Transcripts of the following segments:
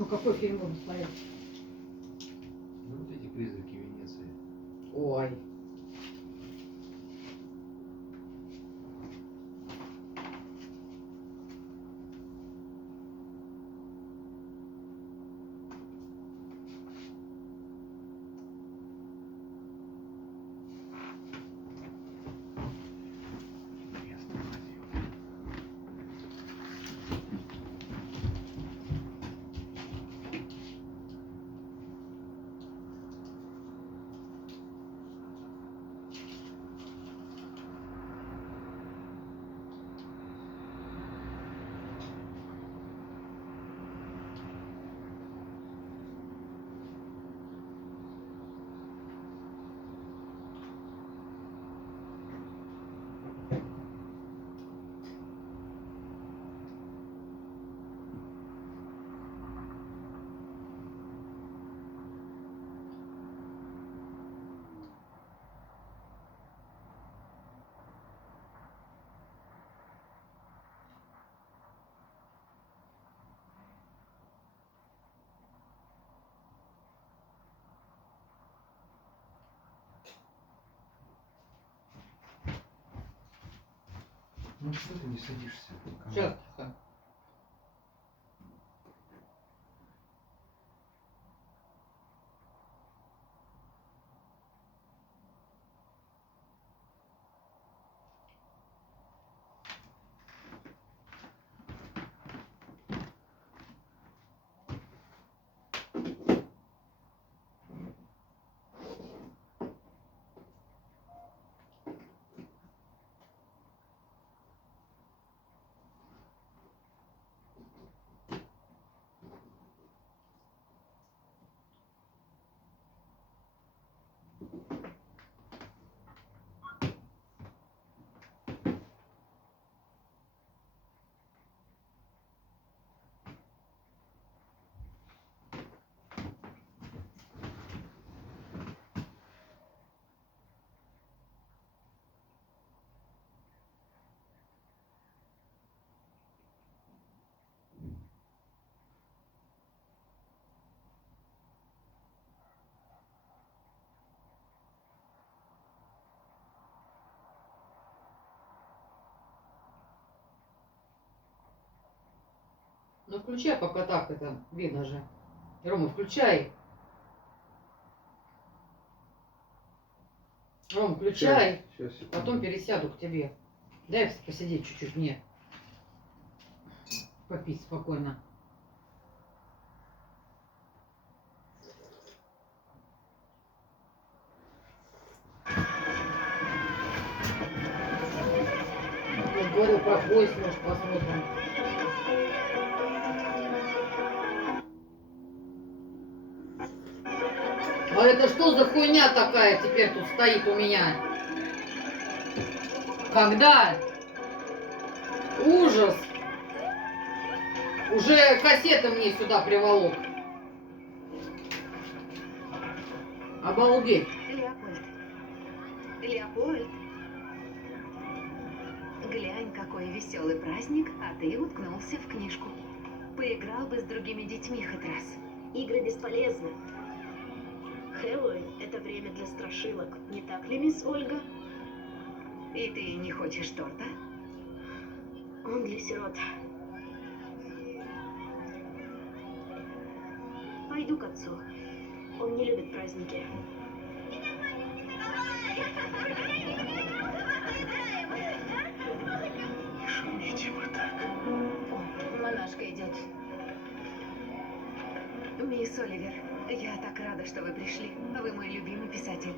Ну какой фильм будем смотреть? Ну вот эти призраки Венеции. Ой. Ну что ты не садишься? Сейчас. Тихо. Ну включай пока так, это видно же. Рома, включай. Ром, включай. Сейчас, Потом пересяду к тебе. Дай посидеть чуть-чуть мне. Попить спокойно. Я говорю про поезд, может, посмотрим. А это что за хуйня такая теперь тут стоит у меня? Когда? Ужас! Уже кассеты мне сюда приволок. Обалдеть. Леопольд. Леопольд. Глянь, какой веселый праздник, а ты уткнулся в книжку. Поиграл бы с другими детьми хоть раз. Игры бесполезны. Хэллоуин – это время для страшилок. Не так ли, мисс Ольга? И ты не хочешь торта? Он для сирот. Пойду к отцу. Он не любит праздники. Не шумите вы так. О, монашка идет. Мисс Оливер, я так рада, что вы пришли. Вы мой любимый писатель.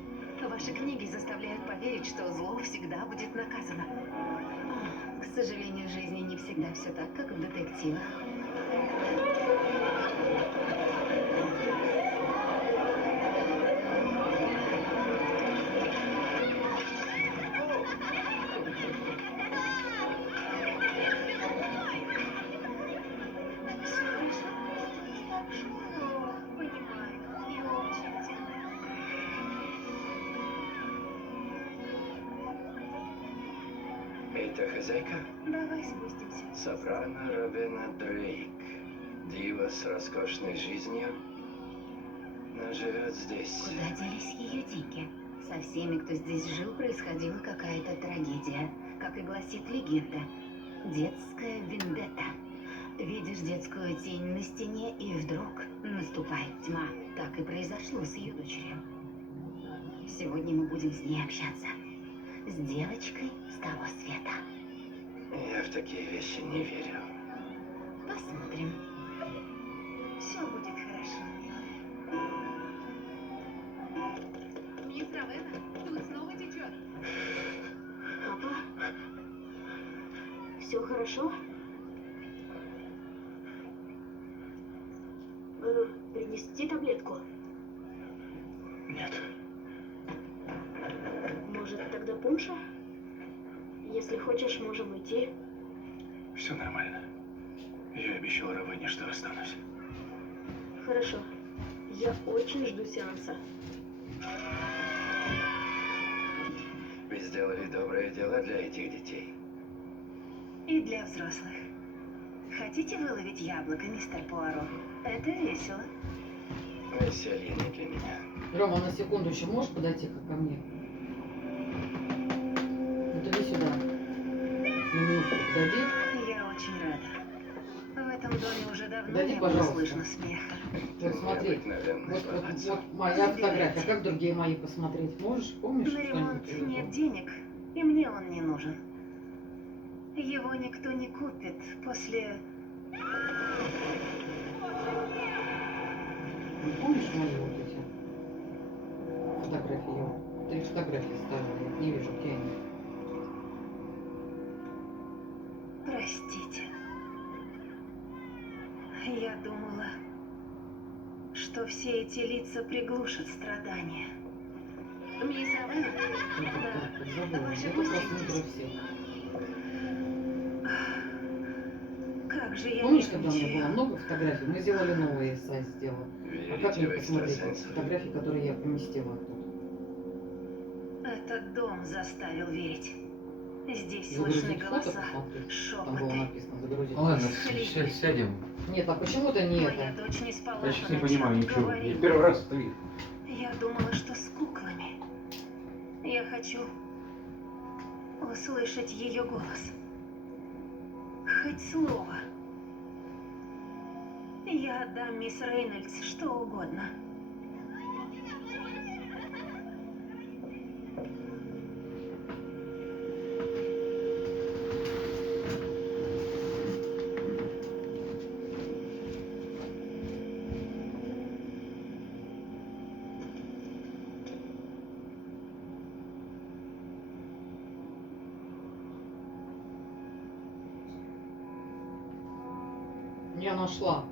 Ваши книги заставляют поверить, что зло всегда будет наказано. К сожалению, в жизни не всегда все так, как в детективах. Это хозяйка? Давай спустимся. Сопрано Равена Дрейк. Дива с роскошной жизнью, но живет здесь. Куда делись ее дети? Со всеми, кто здесь жил, происходила какая-то трагедия. Как и гласит легенда. Детская вендетта. Видишь детскую тень на стене, и вдруг наступает тьма. Так и произошло с ее дочерью. Сегодня мы будем с ней общаться. С девочкой с того света. Я в такие вещи не верю. Посмотрим. Все будет хорошо, милая. Мисс Равена, тут снова течет. Папа? Все хорошо? Принести таблетку? Нет. Может, тогда пунша? Если хочешь, можем идти. Все нормально. Я обещал Равене, что останусь. Хорошо. Я очень жду сеанса. Вы сделали доброе дело для этих детей. И для взрослых. Хотите выловить яблоко, мистер Пуаро? Это весело. Веселье не для меня. Рома, на секунду еще можешь подойти ко мне? Вот иди сюда. На минутку подойди. Я очень рада. В этом доме уже давно Дайте, не было пожалуйста. слышно смеха. Вот смотри. Необыкновенный палац. Вот моя фотография. А как другие мои посмотреть? Можешь? Помнишь На ремонт что-нибудь? нет денег, и мне он не нужен. Его никто не купит после... Помнишь мои вот эти фотографии? Я 3 фотографии ставила. Я не вижу, где они. Простите. Я думала, что все эти лица приглушат страдания. Мисс Равена? Да. Забыла. Ваши Я гости просто не про здесь. всех. Как же я Помнишь, когда у меня было нервничаю. много фотографий? Мы сделали новые сайт сделали. А как Верите мне в посмотреть экстрасенсов? фотографии, которые я поместила тут? Этот дом заставил верить. Здесь слышны Загрузить фото голоса, посмотреть? Там было шепоты. написано загрузить. Ладно, сядем. Нет, а почему-то не Моя это? дочь не спала Я сейчас по не понимаю ночам, ничего. Я говорила. первый раз это вижу. Я думала, что с куклами. Я хочу услышать ее голос. Хоть слово. Я отдам мисс Рейнольдс что угодно. Я нашла.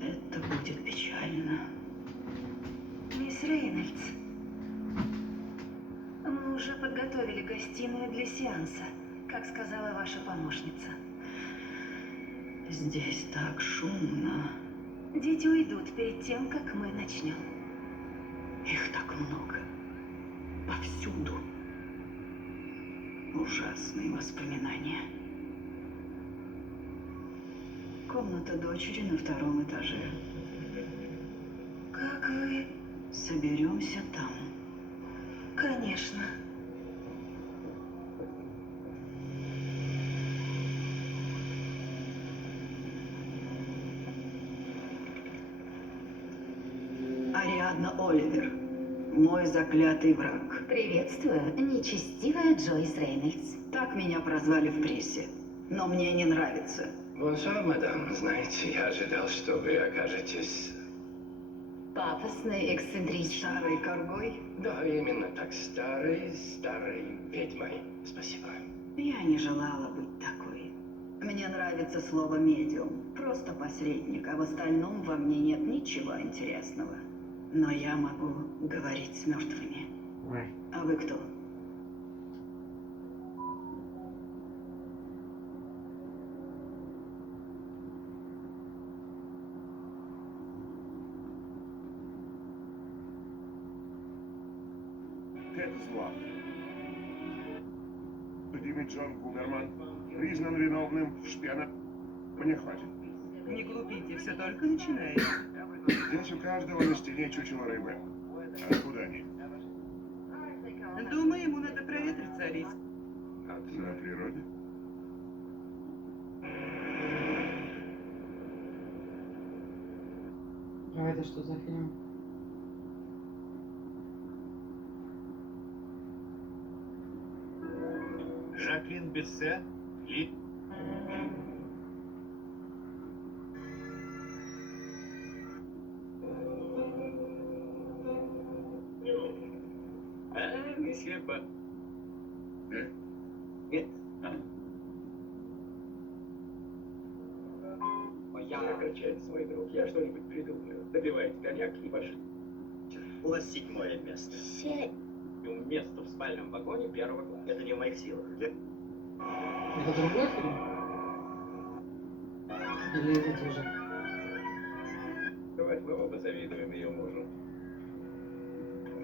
Это будет печально. Мисс Рейнольдс, мы уже подготовили гостиную для сеанса, как сказала ваша помощница. Здесь так шумно. Дети уйдут перед тем, как мы начнем. Их так много. Повсюду. Ужасные воспоминания. Комната дочери на 2-м этаже. Как вы... Соберемся там. Конечно. Ариадна Оливер. Мой заклятый враг. Приветствую, нечестивая Джойс Рейнольдс. Так меня прозвали в прессе. Но мне не нравится. Бонжур, мадам. Знаете, я ожидал, что вы окажетесь... Пафосной, эксцентричной. Старой коргой? Да, именно так. Старой ведьмой. Спасибо. Я не желала быть такой. Мне нравится слово «медиум». Просто посредник, а в остальном во мне нет ничего интересного. Но я могу говорить с мертвыми. Ой. А вы кто? нет зла. Судимый Джон Кумерман признан виновным в шпионаже. Мне хватит. Не глупите, все только начинается. Здесь у каждого на стене чучело рыбы. Откуда они? Думаю, ему надо проветриться, Алис. На природе? А это что за фильм? Жаклин Бессе и... месье Ба... Э? Нет? Прекращайте, мой друг, я что-нибудь придумаю. Добивайте коньяк и пошли. У вас 7-е место. 7. Место в спальном вагоне первого класса. Это не в моих силах. Это другой фильм? Или из этих же? Давайте мы оба завидуем ее мужу.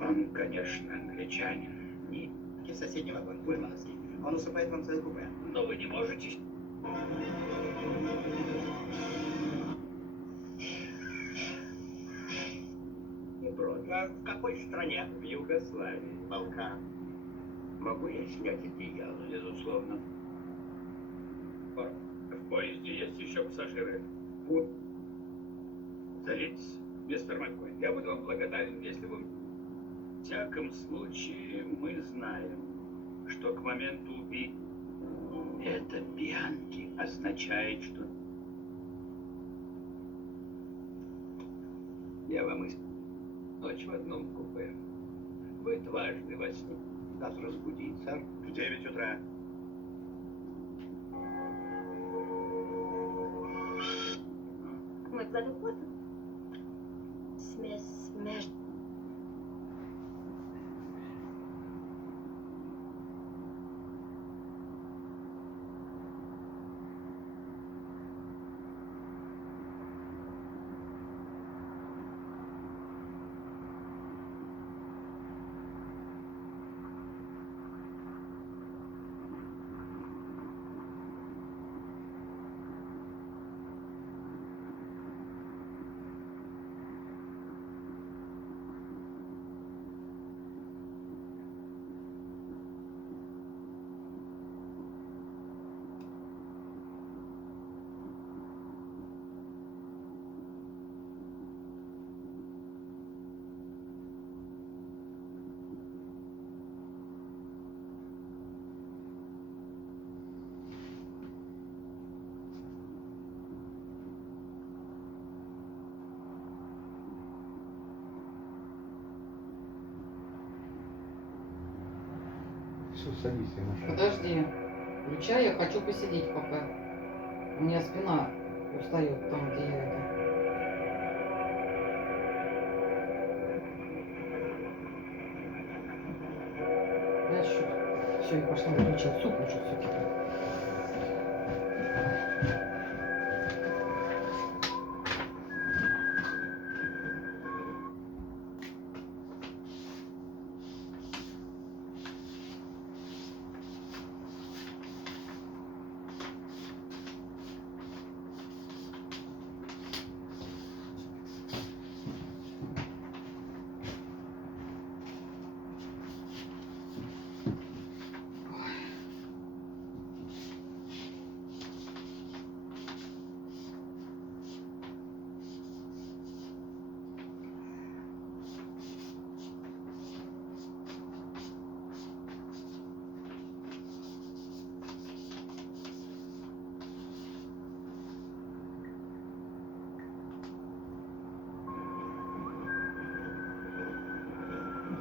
Он, конечно, англичанин. Не. В соседний вагон, пульмановский. Он уступает вам свое купе. Но вы не можете... Не против. А в какой стране? В Югославии. Балкан. Могу я снять одеяло? Безусловно. В поезде есть еще пассажиры. Вот. Садитесь, мистер Маккой. Я буду вам благодарен, если вы... В всяком случае, мы знаем, что к моменту убийства это Бианки означает, что... Я вам ночь в одном купе. Вы дважды во сне. Нас разбудить, сэр. В 9 утра. Мы кладем фото. Смесь между... Все, садись, я нашел. Подожди. Включай, я хочу посидеть пока. У меня спина устает там, где я это. Дальше. Все, я пошла выключать. Суп уже все кипит.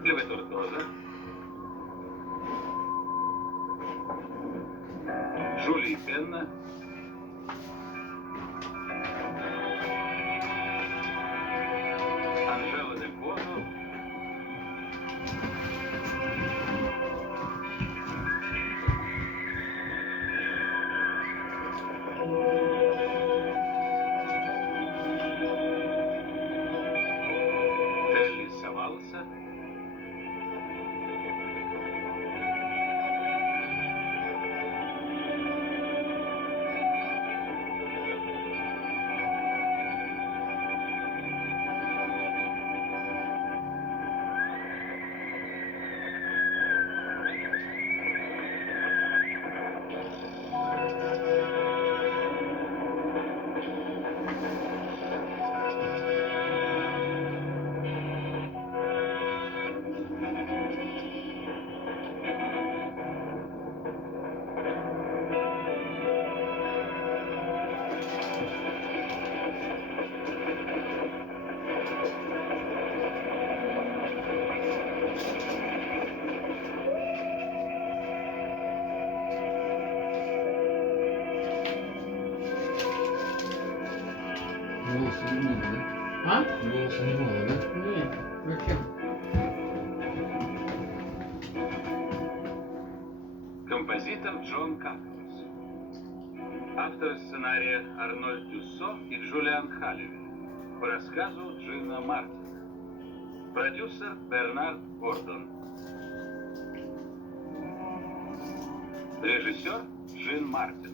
Клавиатура тоже. Жюли Пенна. Анжела Дель Позо. Телли Савалса. Голоса немного, да? А? Голоса немного, да? Нет. Зачем? Композитор Джон Кампбелл. Авторы сценария Арнольд Дюссо и Джулиан Халлевей. По рассказу Джина Мартина. Продюсер Бернард Гордон. Режиссер Джин Мартин.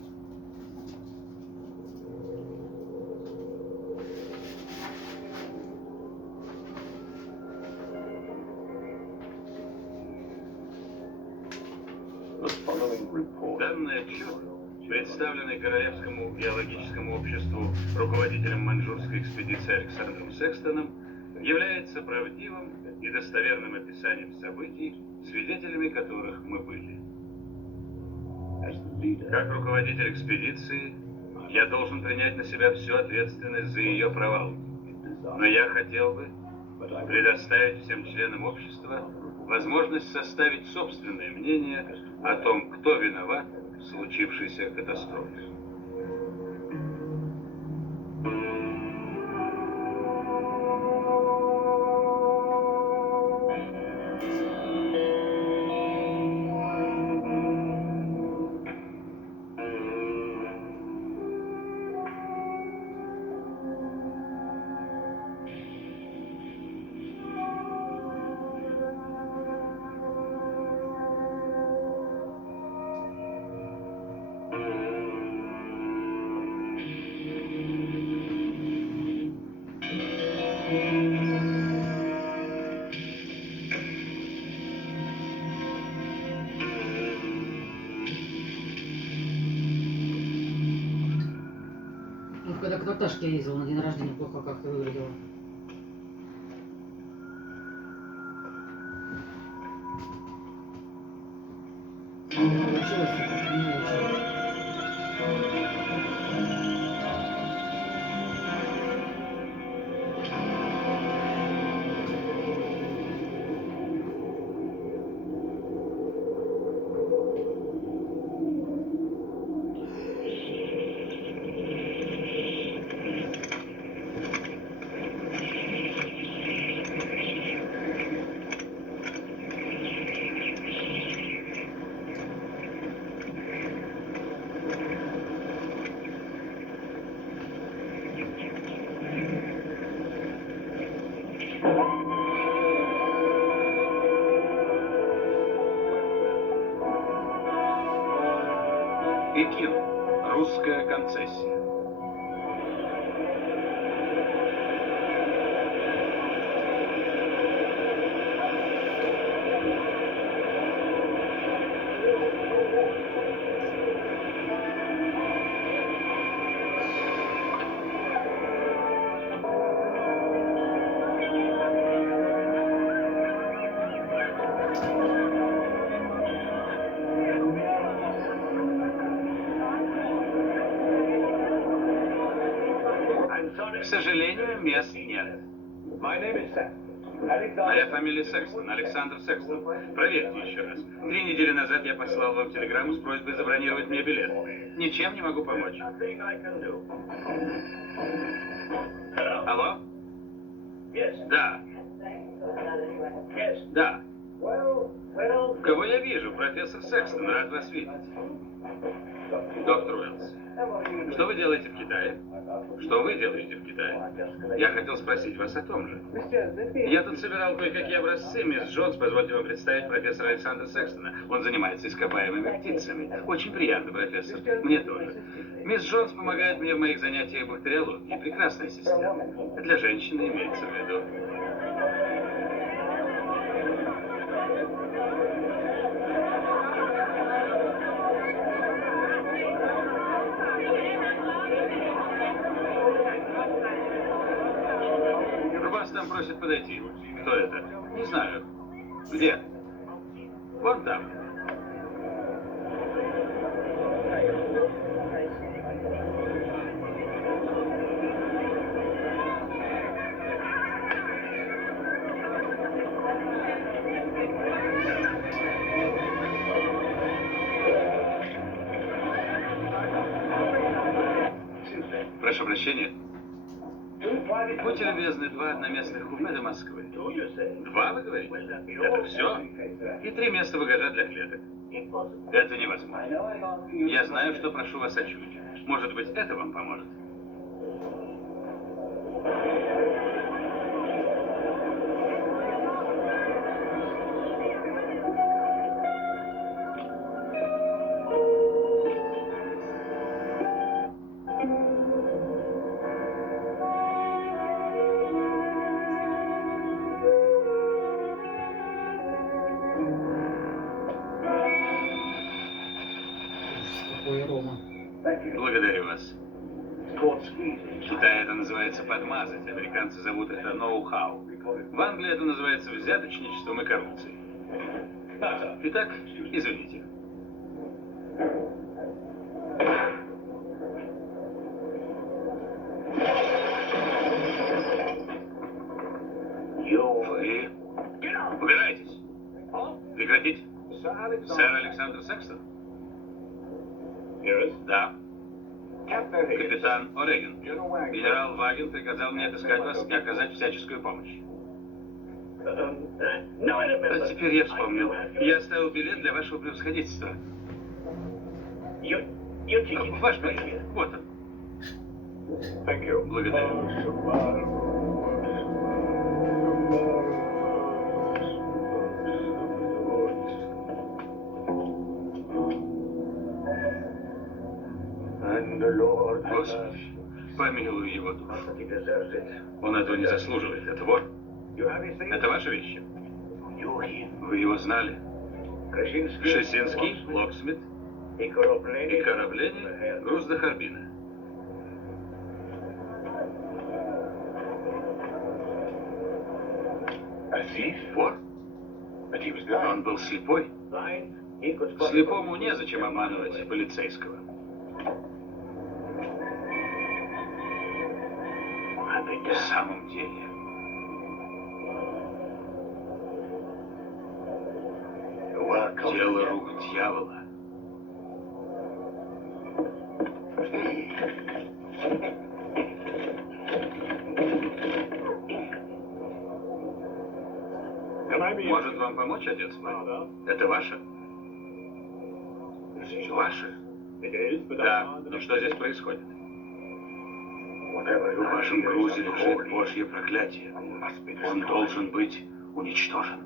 Данный отчет, представленный Королевскому геологическому обществу руководителем маньчжурской экспедиции Александром Секстоном, является правдивым и достоверным описанием событий, свидетелями которых мы были. Как руководитель экспедиции, я должен принять на себя всю ответственность за ее провал. Но я хотел бы предоставить всем членам общества возможность составить собственное мнение о том, кто виноват в случившейся катастрофе. Вот когда к Наташке я ездила на день рождения, плохо как-то выглядела. Получилось не очень. Пекин. Русская концессия. К сожалению, мест нет. Моя фамилия Секстон, Александр Секстон. Проверьте еще раз. 3 недели назад я послал вам телеграмму с просьбой забронировать мне билет. Ничем не могу помочь. Алло? Да. Да. Кого я вижу? Профессор Секстон. Рад вас видеть. Доктор Уэллс. Что вы делаете в Китае? Что вы делаете в Китае? Я хотел спросить вас о том же. Я тут собирал кое-какие образцы. Мисс Джонс, позвольте вам представить профессора Александра Секстона. Он занимается ископаемыми птицами. Очень приятно, профессор. Мне тоже. Мисс Джонс помогает мне в моих занятиях бактериологии. Прекрасная сестра. Для женщины имеется в виду. Вас там просят подойти. Кто это? Не знаю. Где? Вон там. Прошу прощения. Будьте любезны, 2 одноместных купе до Москвы. 2, вы говорите? Это все? И 3 места багажа для клеток. Это невозможно. Я знаю, что прошу вас о чуде. Может быть, это вам поможет? Какой Рома. Благодарю вас. В Китае это называется подмазать, американцы зовут это ноу-хау. В Англии это называется взяточничеством и коррупцией. Итак, извините. Вы убирайтесь. Прекратить. Сэр Александр Секстон? Да. Капитан Орегин. Генерал Ваген приказал мне отыскать вас и оказать всяческую помощь. А теперь я вспомнил. Я оставил билет для вашего превосходительства. Ваш билет. Вот он. Благодарю. Господи, помилуй его душу. Он этого не заслуживает. Это вор. Это ваши вещи? Вы его знали? Шесинский, Локсмит и корабление груз до Харбина. Вор? Он был слепой? Слепому незачем обманывать полицейского. В самом деле. Дело рук дьявола. Может вам помочь, отец мой? Это ваше? Ваше? Да. Но что здесь происходит? В вашем грузе лежит Божье проклятие. Он должен быть уничтожен.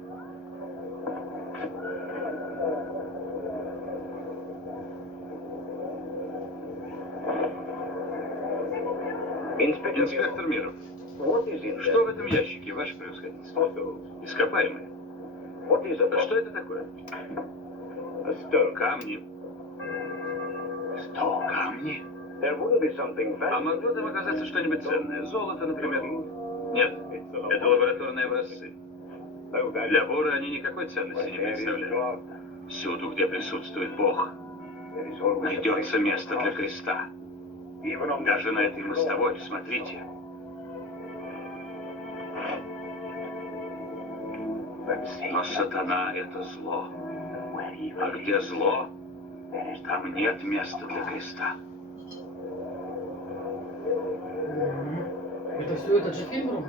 Инспектор Миров, что в этом ящике, ваше превосходительство? Ископаемые. А что это такое? Камни. Камни? А могло там оказаться что-нибудь ценное? Золото, например? Нет, это лабораторные образцы. Для вора они никакой ценности не представляют. Всюду, где присутствует Бог, найдется место для креста. Даже на этой мостовой, смотрите. Но сатана — это зло. А где зло, там нет места для креста. Это все этот же фильм, Ром?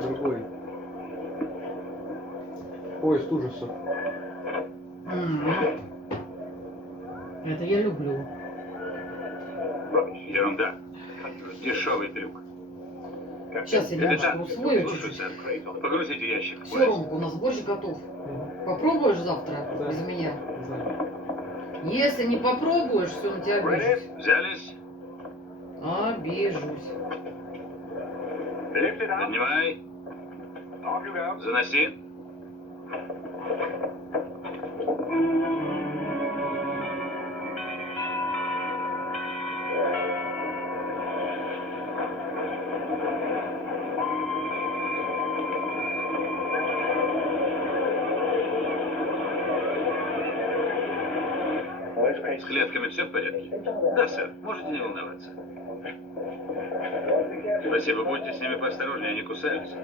Другой. Поезд ужасов. Это я люблю. Ерунда. Дешевый трюк. Сейчас я немножко усвою Слушай, чуть-чуть. сэр, погрузите ящик в Все, поезд. Ромка, у нас борщ готов. Попробуешь завтра Да. без меня? Да. Если не попробуешь, все, на тебя обижусь. Взялись? Обижусь. Поднимай. Заноси. С клетками все в порядке? Да, сэр. Можете не волноваться. Спасибо. Будьте с ними поосторожнее, они кусаются.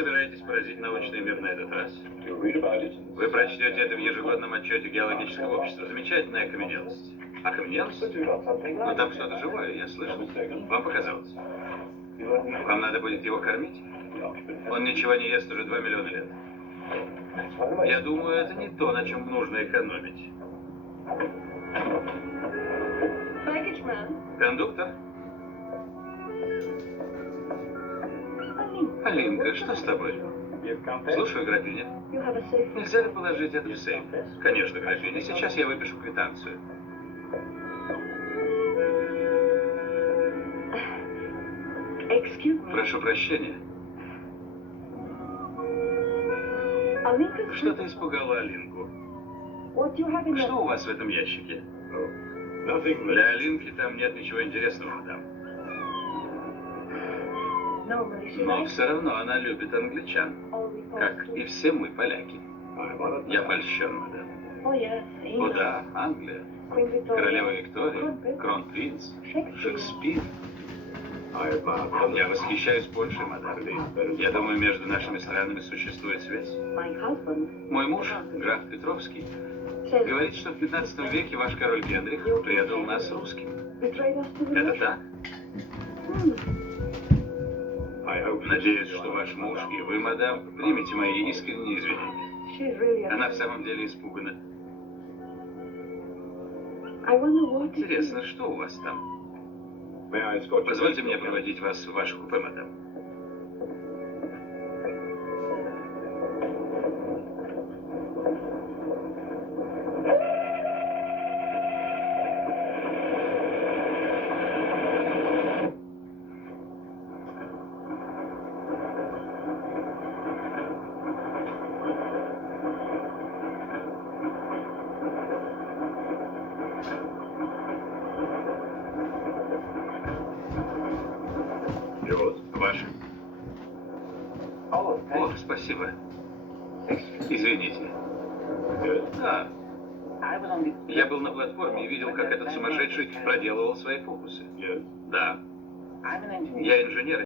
собираетесь поразить научный мир на этот раз? Вы прочтете это в ежегодном отчете геологического общества. Замечательная окаменелость. Окаменелость? Ну там что-то живое, я слышал. Вам показалось? Вам надо будет его кормить? Он ничего не ест уже 2 миллиона лет. Я думаю, это не то, на чем нужно экономить. Кондуктор? Алинка, что с тобой? Слушаю, графиня. Нельзя ли положить это в сейф? Конечно, графиня. Сейчас я выпишу квитанцию. Прошу прощения. Что-то испугало Алинку. Что у вас в этом ящике? Для Алинки там нет ничего интересного, мадам. Но все равно она любит англичан, как и все мы, поляки. Я польщен, мадам. О да, Англия. Королева Виктория, кронпринц, Шекспир. Я восхищаюсь Польшей, мадам. Я думаю, между нашими странами существует связь. Мой муж, граф Петровский, говорит, что в 15 веке ваш король Генрих предал нас русским. Это так? Надеюсь, что ваш муж и вы, мадам, примете мои искренние извинения. Она в самом деле испугана. Интересно, что у вас там? Позвольте мне проводить вас в ваше купе, мадам. Ваше. О, спасибо. Извините. Да. Я был на платформе и видел, как этот сумасшедший проделывал свои фокусы. Да. Я инженер.